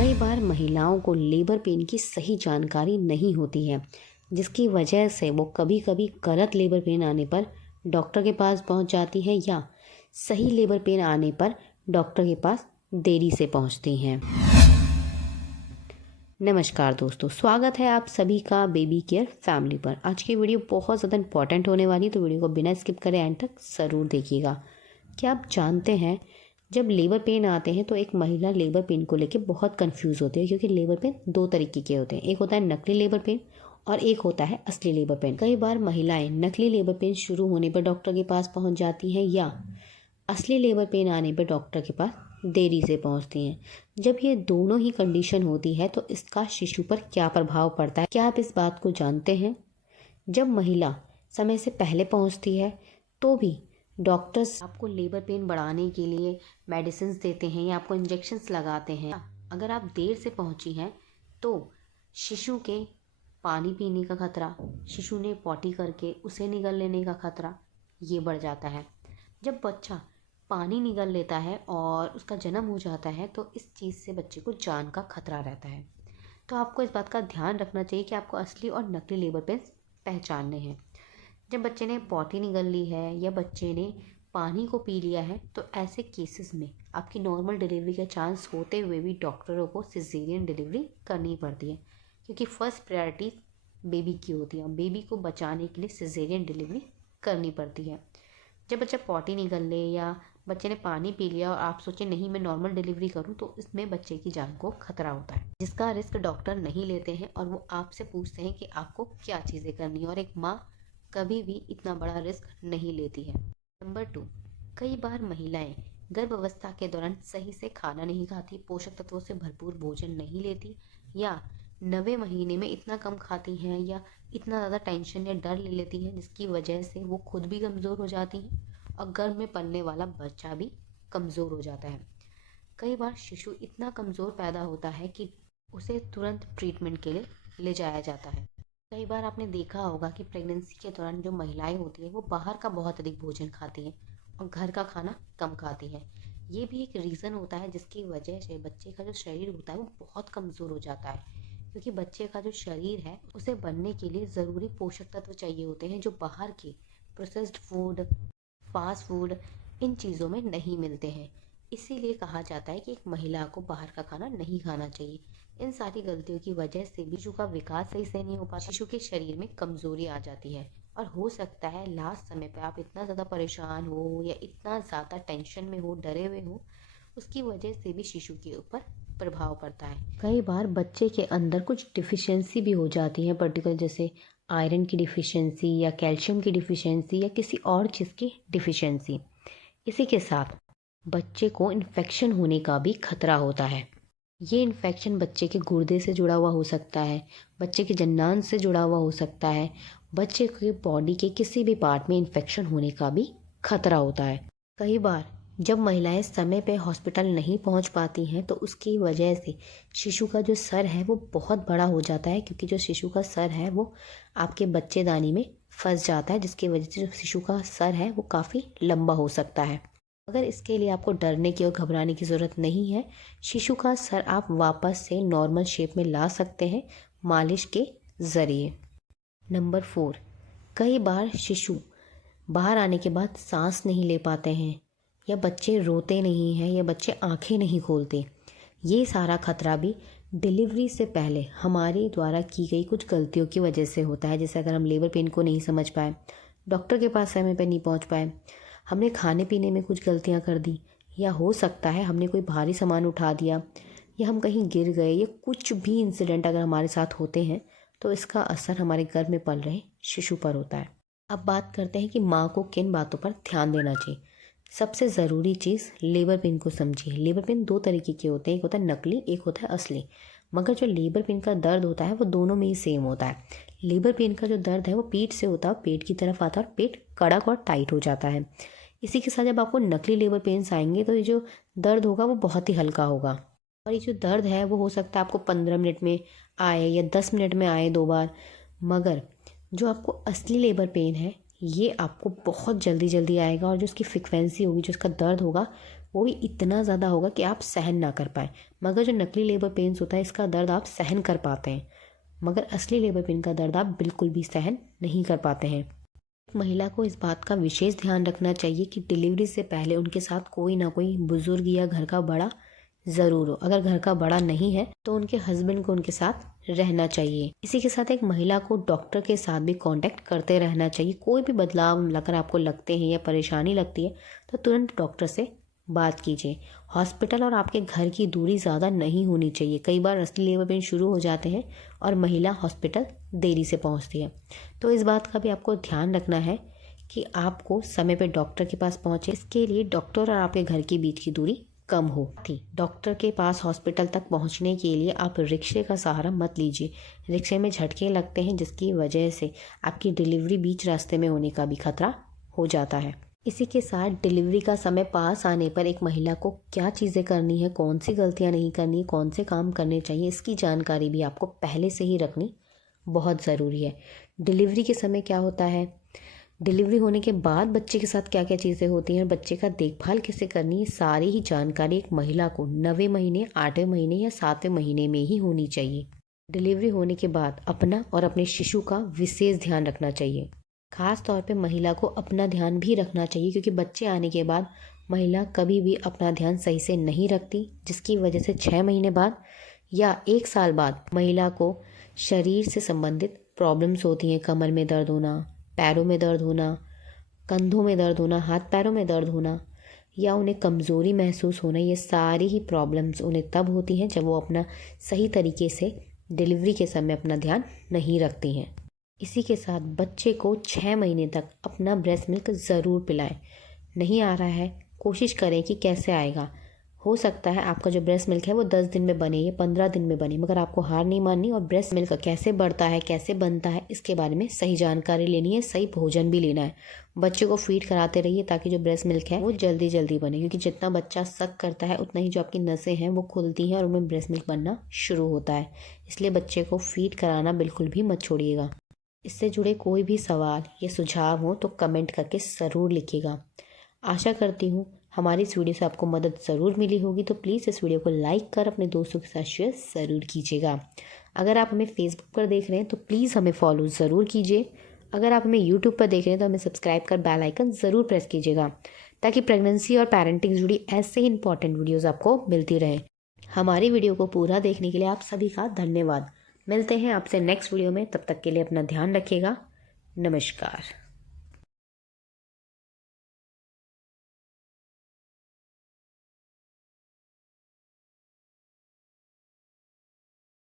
कई बार महिलाओं को लेबर पेन की सही जानकारी नहीं होती है, जिसकी वजह से वो कभी कभी गलत लेबर पेन आने पर डॉक्टर के पास पहुंच जाती है या सही लेबर पेन आने पर डॉक्टर के पास देरी से पहुंचती हैं। नमस्कार दोस्तों, स्वागत है आप सभी का बेबी केयर फैमिली पर। आज की वीडियो बहुत ज़्यादा इंपॉर्टेंट होने वाली है, तो वीडियो को बिना स्किप करे एंड तक ज़रूर देखिएगा। क्या आप जानते हैं, जब लेबर पेन आते हैं तो एक महिला लेबर पेन को लेकर बहुत कंफ्यूज होती है, क्योंकि लेबर पेन दो तरीके के होते हैं। एक होता है नकली लेबर पेन और एक होता है असली लेबर पेन। कई बार महिलाएं नकली लेबर पेन शुरू होने पर डॉक्टर के पास पहुंच जाती हैं या असली लेबर पेन आने पर डॉक्टर के पास देरी से पहुंचती हैं। जब ये दोनों ही कंडीशन होती है तो इसका शिशु पर क्या प्रभाव पड़ता है, क्या आप इस बात को जानते हैं? जब महिला समय से पहले पहुंचती है तो भी डॉक्टर्स आपको लेबर पेन बढ़ाने के लिए मेडिसिन देते हैं या आपको इंजेक्शन्स लगाते हैं। अगर आप देर से पहुंची हैं तो शिशु के पानी पीने का खतरा, शिशु ने पॉटी करके उसे निगल लेने का खतरा, ये बढ़ जाता है। जब बच्चा पानी निगल लेता है और उसका जन्म हो जाता है तो इस चीज़ से बच्चे को जान का खतरा रहता है। तो आपको इस बात का ध्यान रखना चाहिए कि आपको असली और नकली लेबर पेन पहचानने हैं। जब बच्चे ने पॉटी निगल ली है या बच्चे ने पानी को पी लिया है तो ऐसे केसेस में आपकी नॉर्मल डिलीवरी का चांस होते हुए भी डॉक्टरों को सिजेरियन डिलीवरी करनी पड़ती है, क्योंकि फर्स्ट प्रायोरिटी बेबी की होती है। बेबी को बचाने के लिए सिजेरियन डिलीवरी करनी पड़ती है। जब बच्चा पॉटी निगल ले या बच्चे ने पानी पी लिया और आप सोचें नहीं मैं नॉर्मल डिलीवरी करूं, तो इसमें बच्चे की जान को खतरा होता है, जिसका रिस्क डॉक्टर नहीं लेते हैं और वो आपसे पूछते हैं कि आपको क्या चीज़ें करनी है। और एक माँ कभी भी इतना बड़ा रिस्क नहीं लेती है। नंबर 2, कई बार महिलाएं गर्भावस्था के दौरान सही से खाना नहीं खाती, पोषक तत्वों से भरपूर भोजन नहीं लेती या 9वें महीने में इतना कम खाती हैं या इतना ज़्यादा टेंशन या डर ले लेती हैं, जिसकी वजह से वो खुद भी कमज़ोर हो जाती हैं और गर्भ में पलने वाला बच्चा भी कमज़ोर हो जाता है। कई बार शिशु इतना कमज़ोर पैदा होता है कि उसे तुरंत ट्रीटमेंट के लिए ले जाया जाता है। कई बार आपने देखा होगा कि प्रेगनेंसी के दौरान जो महिलाएं होती हैं वो बाहर का बहुत अधिक भोजन खाती हैं और घर का खाना कम खाती हैं। ये भी एक रीज़न होता है जिसकी वजह से बच्चे का जो शरीर होता है वो बहुत कमज़ोर हो जाता है, क्योंकि बच्चे का जो शरीर है उसे बनने के लिए ज़रूरी पोषक तत्व चाहिए होते हैं, जो बाहर के प्रोसेस्ड फूड, फास्ट फूड, इन चीज़ों में नहीं मिलते हैं। इसीलिए कहा जाता है कि एक महिला को बाहर का खाना नहीं खाना चाहिए। इन सारी गलतियों की वजह से भी शिशु का विकास सही से नहीं हो पाता, शिशु के शरीर में कमज़ोरी आ जाती है और हो सकता है लास्ट समय पर आप इतना ज़्यादा परेशान हो या इतना ज़्यादा टेंशन में हो, डरे हुए हो, उसकी वजह से भी शिशु के ऊपर प्रभाव पड़ता है। कई बार बच्चे के अंदर कुछ डिफिशियंसी भी हो जाती है, पर्टिकुलर जैसे आयरन की डिफिशियंसी या कैल्शियम की डिफिशियंसी या किसी और चीज़ की डिफिशियंसी। इसी के साथ बच्चे को इन्फेक्शन होने का भी खतरा होता है। ये इन्फेक्शन बच्चे के गुर्दे से जुड़ा हुआ हो सकता है, बच्चे के जन्नान से जुड़ा हुआ हो सकता है, बच्चे के बॉडी के किसी भी पार्ट में इन्फेक्शन होने का भी खतरा होता है। कई बार जब महिलाएं समय पे हॉस्पिटल नहीं पहुंच पाती हैं तो उसकी वजह से शिशु का जो सर है वो बहुत बड़ा हो जाता है, क्योंकि जो शिशु का सर है वो आपके बच्चेदानी में फंस जाता है, जिसकी वजह से जो शिशु का सर है वो काफ़ी लंबा हो सकता है। मगर इसके लिए आपको डरने की और घबराने की ज़रूरत नहीं है। शिशु का सर आप वापस से नॉर्मल शेप में ला सकते हैं मालिश के ज़रिए। नंबर 4, कई बार शिशु बाहर आने के बाद सांस नहीं ले पाते हैं या बच्चे रोते नहीं हैं या बच्चे आंखें नहीं खोलते। ये सारा खतरा भी डिलीवरी से पहले हमारे द्वारा की गई कुछ गलतियों की वजह से होता है। जैसे अगर हम लेबर पेन को नहीं समझ पाए, डॉक्टर के पास समय पर नहीं पहुंच पाए, हमने खाने पीने में कुछ गलतियां कर दी, या हो सकता है हमने कोई भारी सामान उठा दिया या हम कहीं गिर गए, या कुछ भी इंसिडेंट अगर हमारे साथ होते हैं तो इसका असर हमारे गर्भ में पल रहे शिशु पर होता है। अब बात करते हैं कि माँ को किन बातों पर ध्यान देना चाहिए। सबसे ज़रूरी चीज़, लेबर पेन को समझिए। लेबर पेन दो तरीके के होते हैं, एक होता है नकली, एक होता है असली। मगर जो लेबर पेन का दर्द होता है वो दोनों में ही सेम होता है। लेबर पेन का जो दर्द है वो पीठ से होता है, पेट की तरफ आता है और पेट कड़क और टाइट हो जाता है। इसी के साथ जब आपको नकली लेबर पेन्स आएंगे तो ये जो दर्द होगा वो बहुत ही हल्का होगा, और ये जो दर्द है वो हो सकता है आपको 15 मिनट में आए या 10 मिनट में आए 2 बार। मगर जो आपको असली लेबर पेन है ये आपको बहुत जल्दी जल्दी आएगा और जो उसकी फ्रिक्वेंसी होगी, जो उसका दर्द होगा वो भी इतना ज़्यादा होगा कि आप सहन ना कर पाए। मगर जो नकली लेबर पेन्स होता है इसका दर्द आप सहन कर पाते हैं, मगर असली लेबर पेन का दर्द आप बिल्कुल भी सहन नहीं कर पाते हैं। महिला को इस बात का विशेष ध्यान रखना चाहिए कि डिलीवरी से पहले उनके साथ कोई ना कोई बुजुर्ग या घर का बड़ा ज़रूर हो। अगर घर का बड़ा नहीं है तो उनके हस्बैंड को उनके साथ रहना चाहिए। इसी के साथ एक महिला को डॉक्टर के साथ भी कांटेक्ट करते रहना चाहिए। कोई भी बदलाव अगर आपको लगते हैं या परेशानी लगती है तो तुरंत डॉक्टर से बात कीजिए। हॉस्पिटल और आपके घर की दूरी ज़्यादा नहीं होनी चाहिए। कई बार असली लेबर पेन शुरू हो जाते हैं और महिला हॉस्पिटल देरी से पहुंचती है, तो इस बात का भी आपको ध्यान रखना है कि आपको समय पर डॉक्टर के पास पहुंचे। इसके लिए डॉक्टर और आपके घर के बीच की दूरी कम हो थी। डॉक्टर के पास हॉस्पिटल तक पहुंचने के लिए आप रिक्शे का सहारा मत लीजिए। रिक्शे में झटके लगते हैं जिसकी वजह से आपकी डिलीवरी बीच रास्ते में होने का भी खतरा हो जाता है। इसी के साथ डिलीवरी का समय पास आने पर एक महिला को क्या चीज़ें करनी है, कौन सी गलतियां नहीं करनी, कौन से काम करने चाहिए, इसकी जानकारी भी आपको पहले से ही रखनी बहुत ज़रूरी है। डिलीवरी के समय क्या होता है, डिलीवरी होने के बाद बच्चे के साथ क्या क्या चीज़ें होती हैं और बच्चे का देखभाल कैसे करनी है, सारी ही जानकारी एक महिला को 9वें महीने, 8वें महीने या 7वें महीने में ही होनी चाहिए। डिलीवरी होने के बाद अपना और अपने शिशु का विशेष ध्यान रखना चाहिए। खास तौर पे महिला को अपना ध्यान भी रखना चाहिए, क्योंकि बच्चे आने के बाद महिला कभी भी अपना ध्यान सही से नहीं रखती, जिसकी वजह से 6 महीने बाद या 1 साल बाद महिला को शरीर से संबंधित प्रॉब्लम्स होती हैं। कमर में दर्द होना, पैरों में दर्द होना, कंधों में दर्द होना, हाथ पैरों में दर्द होना या उन्हें कमज़ोरी महसूस होना, ये सारी ही प्रॉब्लम्स उन्हें तब होती हैं जब वो अपना सही तरीके से डिलीवरी के समय अपना ध्यान नहीं रखती हैं। इसी के साथ बच्चे को 6 महीने तक अपना ब्रेस्ट मिल्क ज़रूर पिलाएं। नहीं आ रहा है, कोशिश करें कि कैसे आएगा। हो सकता है आपका जो ब्रेस्ट मिल्क है वो 10 दिन में बने या 15 दिन में बने, मगर आपको हार नहीं माननी और ब्रेस्ट मिल्क कैसे बढ़ता है, कैसे बनता है, इसके बारे में सही जानकारी लेनी है, सही भोजन भी लेना है। बच्चे को फीड कराते रहिए ताकि जो ब्रेस्ट मिल्क है वो जल्दी जल्दी बने, क्योंकि जितना बच्चा सक करता है उतना ही जो आपकी नसें हैं वो खुलती हैं और उनमें ब्रेस्ट मिल्क बनना शुरू होता है। इसलिए बच्चे को फीड कराना बिल्कुल भी मत छोड़िएगा। इससे जुड़े कोई भी सवाल या सुझाव हो तो कमेंट करके ज़रूर लिखिएगा। आशा करती हूँ हमारी इस वीडियो से आपको मदद ज़रूर मिली होगी, तो प्लीज़ इस वीडियो को लाइक कर अपने दोस्तों के साथ शेयर ज़रूर कीजिएगा। अगर आप हमें फेसबुक पर देख रहे हैं तो प्लीज़ हमें फॉलो ज़रूर कीजिए। अगर आप हमें यूट्यूब पर देख रहे हैं तो हमें सब्सक्राइब कर बेल आइकन ज़रूर प्रेस कीजिएगा, ताकि प्रेगनेंसी और पेरेंटिंग से जुड़ी ऐसे ही इंपॉर्टेंट वीडियोज़ आपको मिलती रहे। हमारी वीडियो को पूरा देखने के लिए आप सभी का धन्यवाद। मिलते हैं आपसे नेक्स्ट वीडियो में, तब तक के लिए अपना ध्यान रखिएगा। नमस्कार।